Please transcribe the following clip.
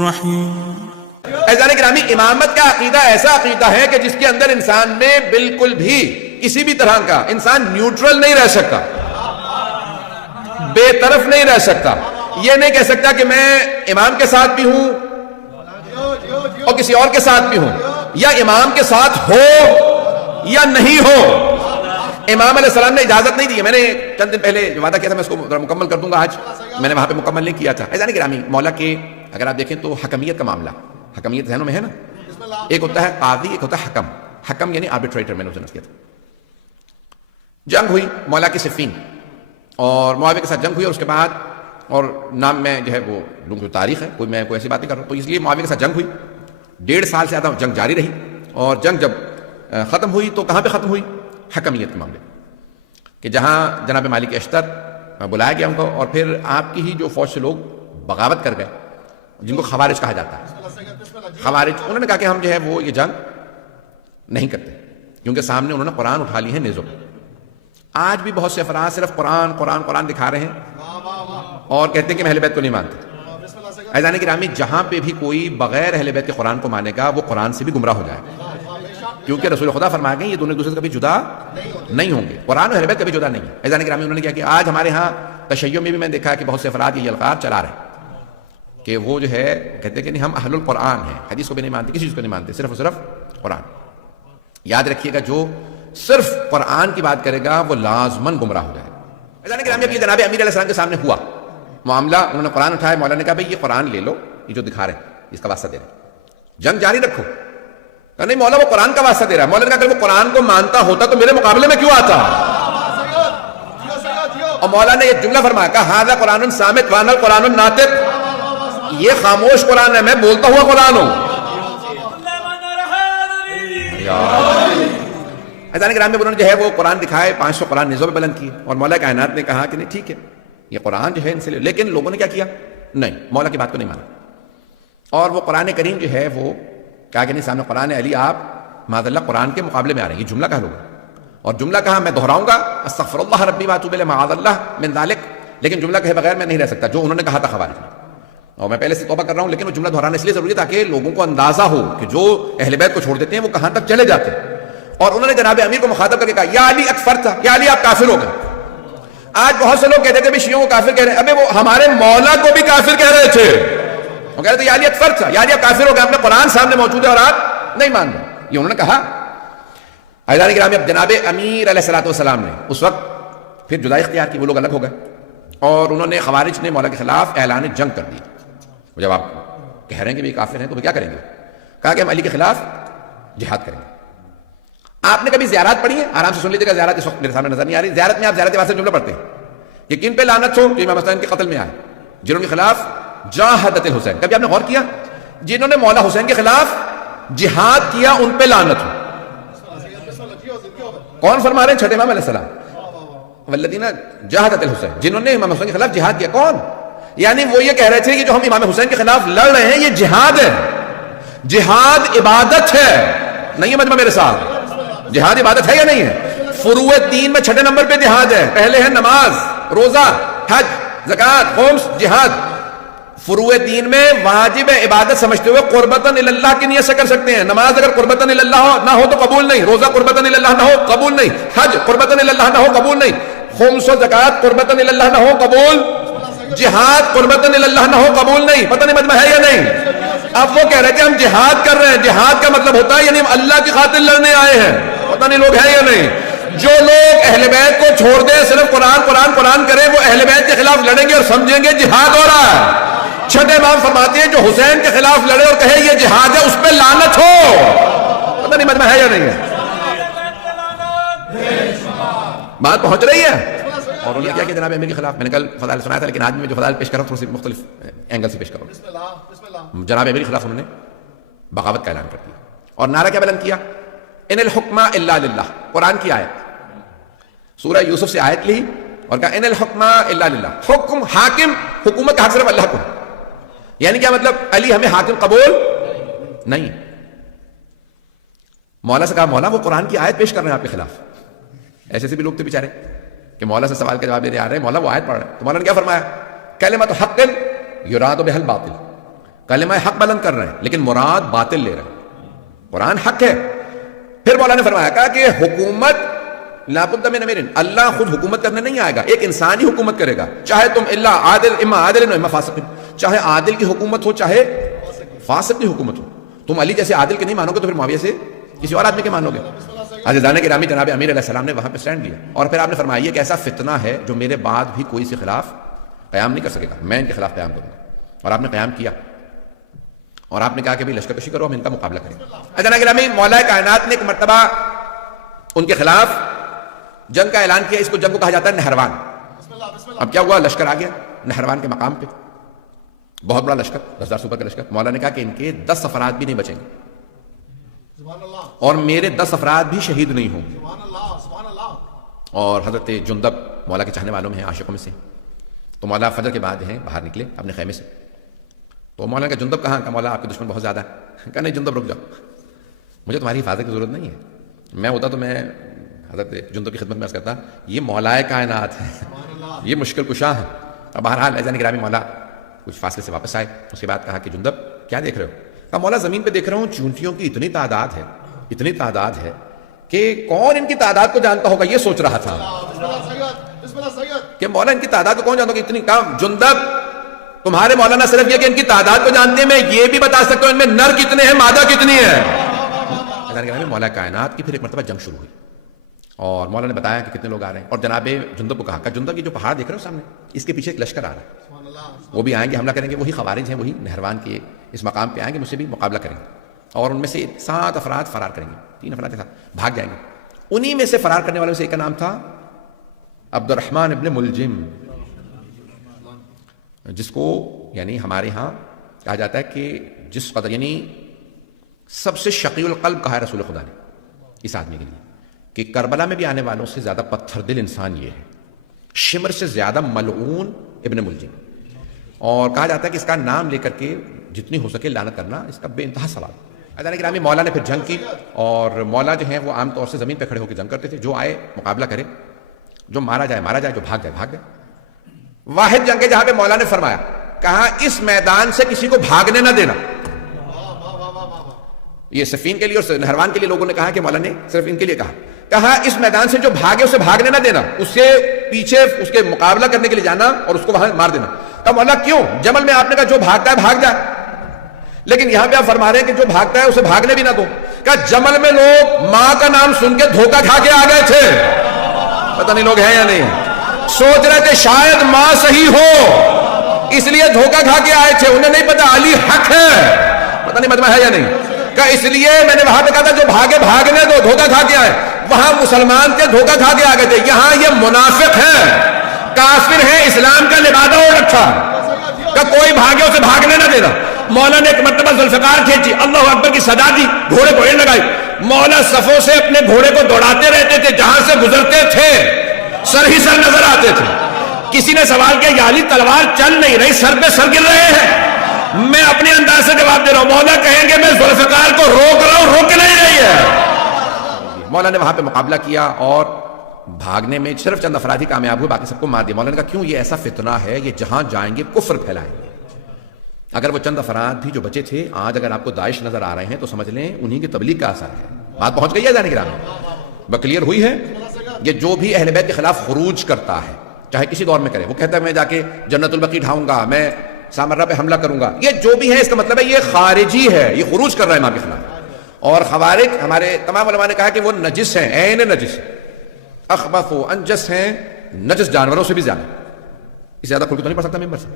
الرحيم. عزیزان گرامی، امامت کا عقیدہ ایسا عقیدہ ہے کہ جس کے اندر انسان میں بالکل بھی کسی بھی طرح کا انسان نیوٹرل نہیں رہ سکتا، بے طرف نہیں رہ سکتا. یہ نہیں کہہ سکتا کہ میں امام کے ساتھ بھی ہوں اور کسی اور کے ساتھ بھی ہوں، یا امام کے ساتھ ہو یا نہیں ہو. امام علیہ السلام نے اجازت نہیں دی. میں نے چند دن پہلے جو وعدہ کیا تھا میں اس کو مکمل کر دوں گا، آج میں نے وہاں پہ مکمل نہیں کیا تھا. عزیزان گرامی، مولا کے اگر آپ دیکھیں تو حکمیت کا معاملہ، حکمیت ذہنوں میں ہے نا، ایک ہوتا ہے قاضی، ایک ہوتا ہے حکم. حکم یعنی آربیٹریٹر. میں نے اسے کیا تھا، جنگ ہوئی مولا کی صفین اور معاویہ کے ساتھ جنگ ہوئی، اور اس کے بعد، اور نام میں جو ہے وہ لوگوں کی تاریخ ہے، کوئی میں کوئی ایسی بات نہیں کر رہا ہوں، تو اس لیے معاویہ کے ساتھ جنگ ہوئی. 1.5 سال سے زیادہ جنگ جاری رہی، اور جنگ جب ختم ہوئی تو کہاں پہ ختم ہوئی؟ حکمیت کے معاملے، کہ جہاں جناب مالک اشتر بلایا گیا ان کو، اور پھر آپ کی ہی جو فوج سے لوگ بغاوت کر گئے جن کو خوارج کہا جاتا ہے. خوارج انہوں نے کہا کہ ہم جو ہے وہ یہ جنگ نہیں کرتے، کیونکہ سامنے انہوں نے قرآن اٹھا لی ہے نیزوں پہ. آج بھی بہت سے افراد صرف قرآن قرآن قرآن دکھا رہے ہیں اور کہتے ہیں کہ میں اہل بیت کو نہیں مانتے. عزیزان گرامی، جہاں پہ بھی کوئی بغیر اہل بیت کے قرآن کو مانے گا وہ قرآن سے بھی گمراہ ہو جائے گا، کیونکہ رسول خدا فرما گئے یہ دونوں ایک دوسرے سے کبھی جدا نہیں ہوں گے. قرآن اور اہل بیت کبھی جدا نہیں ہے. عزیزان گرامی، انہوں نے کیا کہ آج ہمارے ہاں تشیع میں بھی میں نے دیکھا کہ بہت سے افراد یہ القاب چلا رہے ہیں کہ وہ جو ہے کہتے ہیں کہ نہیں ہم اہل القرآن ہیں، حدیث کو بھی نہیں مانتے، کسی چیز کو نہیں مانتے، صرف اور صرف قرآن. یاد رکھیے گا، جو صرف قرآن کی بات کرے گا وہ لازماً گمراہ ہو جائے گا. عزیزان گرامی، اب یہ جناب امیر علیہ السلام کے سامنے ہوا معاملہ، انہوں نے قرآن اٹھایا. مولا نے کہا بھئی یہ قرآن لے لو، یہ جو دکھا رہے ہیں اس کا واسطہ دے رہے ہیں، جنگ جاری رکھو. کہا نہیں مولا وہ قرآن کا واسطہ دے رہا ہے. مولا نے کہا اگر وہ قرآن کو مانتا ہوتا تو میرے مقابلے میں کیوں آتا؟ اور مولا نے یہ جملہ فرمایا، کہا ھذا قرآن صامت وانا القرآن الناطق، یہ خاموش قرآن ہے، میں بولتا ہوا قرآن ہوں. عزیزان گرامی، انہوں نے جو ہے وہ قرآن دکھائے، 500 قرآن نیزوں پہ بلند کیے، اور مولا کائنات نے کہا کہ نہیں ٹھیک ہے یہ قرآن جو ہے ان سے لے. لیکن لوگوں نے کیا کیا؟ نہیں، مولا کی بات کو نہیں مانا، اور وہ قرآن کریم جو ہے وہ کہا کہ نہیں سامنے قرآن علی آپ معاذ اللہ قرآن کے مقابلے میں آ رہے ہیں. یہ جملہ کہا لوگوں، اور جملہ کہا میں دہراؤں گا، استغفر اللہ ربی واتوب الیہ معاذ اللہ من ذالک، لیکن جملہ کہے بغیر میں نہیں رہ سکتا جو انہوں نے کہا تھا خوارج میں. اور میں پہلے سے توبہ کر رہا ہوں، لیکن وہ جملہ دہرانا اس لیے ضروری ہے تاکہ لوگوں کو اندازہ ہو کہ جو اہل بیت کو چھوڑ دیتے ہیں وہ کہاں تک چلے جاتے ہیں. اور انہوں نے جناب امیر کو مخاطب کر کے کہا یا علی اکفرتا، یا علی آپ کافر ہو گئے. آج بہت سے لوگ کہتے تھے بھی شیعوں کو کافر کہہ رہے ہیں، ابے وہ ہمارے مولا کو بھی کافر کہہ رہے تھے. وہ کہہ رہے تھے یا علی اکفرتا، یا علی آپ کافر ہو گئے، آپ نے قرآن سامنے موجود ہے اور آپ نہیں مان رہے. یہ انہوں نے کہا. عزیزان گرامی، اب جناب امیر علیہ السلام نے اس وقت پھر جدائی اختیار کی، وہ لوگ الگ ہو گئے، اور انہوں نے خوارج نے مولا کے خلاف اعلان جنگ کر دیا. جب آپ کہہ رہے ہیں کہ یہ کافر ہیں تو وہ کیا کریں گے؟ کہا کہ ہم علی کے خلاف جہاد کریں گے. آپ نے کبھی زیارات پڑھی ہے؟ آرام سے سن لیجیے گا، زیارت اس وقت میرے سامنے نظر نہیں آ رہی. زیارت میں آپ زیارت واسطے جملہ پڑھتے ہیں کہ کن پہ لعنت ہو؟ کہ امام حسین کے قتل میں آئے، جنہوں کے خلاف جاہدت الحسین. کبھی آپ نے غور کیا؟ جنہوں نے مولا حسین کے خلاف جہاد کیا ان پہ لعنت ہو. کون فرما رہے ہیں؟ چھٹے امام علیہ السلام. والذین جاہدت الحسین، جنہوں نے امام حسین کے خلاف جہاد کیا. کون؟ یعنی وہ یہ کہہ رہے تھے کہ جو ہم امام حسین کے خلاف لڑ رہے ہیں یہ جہاد ہے. جہاد عبادت ہے، نہیں ہے مجمع میرے ساتھ؟ جہاد عبادت ہے یا نہیں ہے؟ فروع دین میں 6 نمبر پہ جہاد ہے. پہلے ہے نماز، روزہ، حج، زکوٰۃ، خمس، جہاد. فروع دین میں واجب عبادت سمجھتے ہوئے قربتاً اللہ کی نیت سے کر سکتے ہیں. نماز اگر قربتاً اللہ نہ ہو تو قبول نہیں، روزہ قربتاً اللہ نہ ہو قبول نہیں، حج قربتاً اللہ نہ ہو قبول نہیں، خمس و زکوٰۃ قربتاً اللہ نہ ہو قبول، جہاد قربتاً اللہ نہ ہو قبول نہیں. پتہ نہیں مجمع ہے یا نہیں؟ اب وہ کہہ رہے تھے ہم جہاد کر رہے ہیں. جہاد کا مطلب ہوتا ہے یعنی ہم اللہ کی خاطر لڑنے آئے ہیں. پتہ نہیں لوگ ہیں یا نہیں؟ جو لوگ اہل بیت کو چھوڑ دیں، صرف قرآن قرآن قرآن کریں، وہ اہل بیت کے خلاف لڑیں گے اور سمجھیں گے جہاد ہو رہا ہے. چھٹے امام فرماتے ہیں جو حسین کے خلاف لڑے اور کہے یہ جہاد ہے اس پہ لعنت ہو. پتہ نہیں مجمع ہے یا نہیں ہے؟ بات پہنچ رہی ہے. اور انہوں نے کیا کہ جناب امیر کے خلاف، میں نے کل فضائل سنایا تھا لیکن آج میں جو فضائل پیش کر رہا ہوں تھوڑی سی مختلف اینگل سے پیش کر رہا ہوں. جناب امیر کے خلاف انہوں نے بغاوت کا اعلان کر دیا اور نعرہ کیا بلند کیا؟ ان الحکم الا للہ. قرآن کی آیت سورہ یوسف سے آیت لی اور کہا ان الحکم الا للہ. حکم، حاکم، حکومت کا حق صرف اللہ کو. یعنی کیا مطلب؟ علی ہمیں حاکم قبول نہیں. مولا سے کہا مولا وہ قرآن کی آیت پیش کر رہے ہیں آپ کے خلاف. ایسے سے بھی لوگ تھے بیچارے کہ مولا سے سوال کا جواب دے رہے آ رہے ہیں، مولا وہ آیت پڑھ رہے ہیں. تو مولا نے کیا فرمایا؟ کلمۃ حق یراد بہا الباطل. کلمہ حق بلند کر رہے ہیں لیکن مراد باطل لے رہے ہیں. قرآن حق ہے. پھر مولا نے فرمایا کہا کہ حکومت لا بد من امیر، اللہ خود حکومت کرنے نہیں آئے گا، ایک انسان ہی حکومت کرے گا. چاہے تم اللہ عادل، اما عادل اما فاسق، چاہے عادل کی حکومت ہو چاہے فاسق کی حکومت ہو. تم علی جیسے عادل کے نہیں مانو گے تو پھر معاویہ سے کسی اور آدمی کے مانو گے. عزیزان گرامی، جناب امیر علیہ السلام نے وہاں پہ سٹینڈ لیا اور پھر آپ نے فرمایا یہ ایک ایسا فتنہ ہے جو میرے بعد بھی کوئی سے خلاف قیام نہیں کر سکے گا، میں ان کے خلاف قیام کروں گا. اور آپ نے قیام کیا اور آپ نے کہا کہ بھائی لشکر کشی کرو، ہم ان کا مقابلہ کریں گے. عزیزان گرامی، مولا کائنات نے ایک مرتبہ ان کے خلاف جنگ کا اعلان کیا. اس کو جنگ کو کہا جاتا ہے نہروان. اب کیا ہوا، لشکر آ گیا نہروان کے مقام پہ، بہت بڑا لشکر، 10,000 سپر کا لشکر. مولا نے کہا کہ ان کے 10 افراد بھی نہیں بچیں گے اور میرے 10 افراد بھی شہید نہیں ہوں گے. اور حضرت جندب مولا کے چاہنے والوں میں ہیں، عاشقوں میں سے. تو مولا فجر کے بعد ہیں باہر نکلے اپنے خیمے سے. تو مولا کا جندب کہاں کہ مولا آپ کے دشمن بہت زیادہ ہے. کہا نہیں جندب رک جاؤ، مجھے تمہاری حفاظت کی ضرورت نہیں ہے. میں ہوتا تو میں حضرت جندب کی خدمت میں عرض کرتا یہ مولا کائنات ہے، یہ مشکل کشا ہے. اب بہرحال عزیزان گرامی مولا کچھ فاصلے سے واپس آئے. اس کے بعد کہا کہ جندب کیا دیکھ رہے ہو؟ کہا مولا زمین پہ دیکھ رہا ہوں چونٹیوں کی اتنی تعداد ہے کہ کون ان کی تعداد کو جانتا ہوگا، یہ سوچ رہا تھا کہ مولا ان کی تعداد کو کون جانتا ہوگا اتنی. کام جندب تمہارے مولانا صرف یہ کہ ان کی تعداد کو جانتے ہیں، میں یہ بھی بتا سکتا ہوں ان میں نر کتنے ہیں مادہ کتنی ہے. مولا کائنات کی پھر ایک مرتبہ جنگ شروع ہوئی اور مولا نے بتایا کہ کتنے لوگ آ رہے ہیں. اور جناب جندب کو کہا کہ جندب یہ جو پہاڑ دیکھ رہے ہو سامنے، اس کے پیچھے ایک لشکر آ رہا ہے، وہ بھی آئیں گے، حملہ کریں گے. وہی خوارج ہیں، وہی نہروان کے اس مقام پہ آئیں گے، مجھ سے بھی مقابلہ کریں گے. اور ان میں سے 7 افراد فرار کریں گے، 3 افراد کے ساتھ بھاگ جائیں گے. انہی میں سے فرار کرنے والوں سے ایک کا نام تھا عبد الرحمن ابن ملجم، جس کو یعنی ہمارے ہاں کہا جاتا ہے کہ جس قدر یعنی سب سے شقی القلب کہا ہے رسول خدا نے اس آدمی کے لیے کہ کربلا میں بھی آنے والوں سے زیادہ پتھر دل انسان یہ ہے، شمر سے زیادہ ملعون ابن ملجم. اور کہا جاتا ہے کہ اس کا نام لے کر کے جتنی ہو سکے لعنت کرنا اس کا بے انتہا ثواب. عزیزان گرامی، مولا نے پھر جنگ کی اور مولا جو ہیں وہ عام طور سے زمین پہ کھڑے ہو کے جنگ کرتے تھے. جو آئے مقابلہ کرے، جو مارا جائے، جو بھاگ جائے. واحد جنگ ہے جہاں پہ مولا نے فرمایا کہا اس میدان سے کسی کو بھاگنے نہ دینا. یہ صفین کے لیے اور نہروان کے لیے لوگوں نے کہا کہ مولا نے صرف ان کے لیے کہا اس میدان سے جو بھاگے اسے بھاگنے نہ دینا، اس سے پیچھے اس کے مقابلہ کرنے کے لیے جانا اور اس کو وہاں مار دینا. کہا مولا کیوں؟ جمل میں آپ نے کہا جو بھاگتا ہے بھاگ جائے، لیکن یہاں پہ آپ فرما رہے ہیں کہ جو بھاگتا ہے اسے بھاگنے بھی نہ دو. کہا جمل میں لوگ ماں کا نام سن کے دھوکہ کھا کے آ گئے تھے، پتہ نہیں لوگ ہیں یا نہیں، سوچ رہے تھے شاید ماں صحیح ہو اس لیے دھوکہ کھا کے آئے تھے، انہیں نہیں پتا علی حق ہے، پتہ نہیں مجمع ہے یا نہیں. کہ اس لیے میں نے وہاں پہ کہا تھا جو بھاگے بھاگنے دو، دھوکہ کھا کے آئے. وہاں مسلمان تھے، دھوکہ کھا کے آ گئے تھے. یہاں یہ منافق ہیں، کافر ہیں، اسلام کا لبادہ ہو رکھا کہ کوئی بھاگے اسے بھاگنے نہ دینا. مولا نے ایک مرتبہ ذوالفقار کھینچی، اللہ اکبر کی صدا دی، گھوڑے کو ایڑ لگائی. مولا صفوں سے اپنے گھوڑے کو دوڑاتے رہتے تھے، جہاں سے گزرتے تھے سر ہی سر نظر آتے تھے. کسی نے سوال کیا یا علی تلوار چل نہیں رہی، سر پہ سر گر رہے ہیں. میں اپنے انداز سے جواب دے رہا ہوں، مولا کہیں گے میں ذوالفقار کو روک رہا ہوں، روک نہیں رہی ہے. مولا نے وہاں پہ مقابلہ کیا اور بھاگنے میں صرف چند افراد ہی کامیاب ہوئے، باقی سب کو مار دیا. مولا نے کہا کیوں؟ یہ ایسا فتنہ ہے، یہ جہاں جائیں گے کفر پھیلائیں گے. اگر وہ چند افراد بھی جو بچے تھے آج اگر آپ کو داعش نظر آ رہے ہیں تو سمجھ لیں انہی کی تبلیغ کا اثر ہے. بات پہنچ گئی ہے جانے گرامی، کلیئر ہوئی ہے. یہ جو بھی اہل بیت کے خلاف خروج کرتا ہے چاہے کسی دور میں کرے، وہ کہتا ہے میں جا کے جنت البقیع ڈھاؤں گا، میں سامرہ پہ حملہ کروں گا، یہ جو بھی ہے اس کا مطلب ہے یہ خارجی ہے، یہ خروج کر رہا ہے امام کے خلاف. اور خوارج ہمارے تمام علماء نے کہا کہ وہ نجس ہیں، عین نجس، اخبث و انجس ہیں، نجس جانوروں سے بھی زیادہ. اس سے زیادہ کھل کے تو نہیں پڑھ سکتا ممبر سے.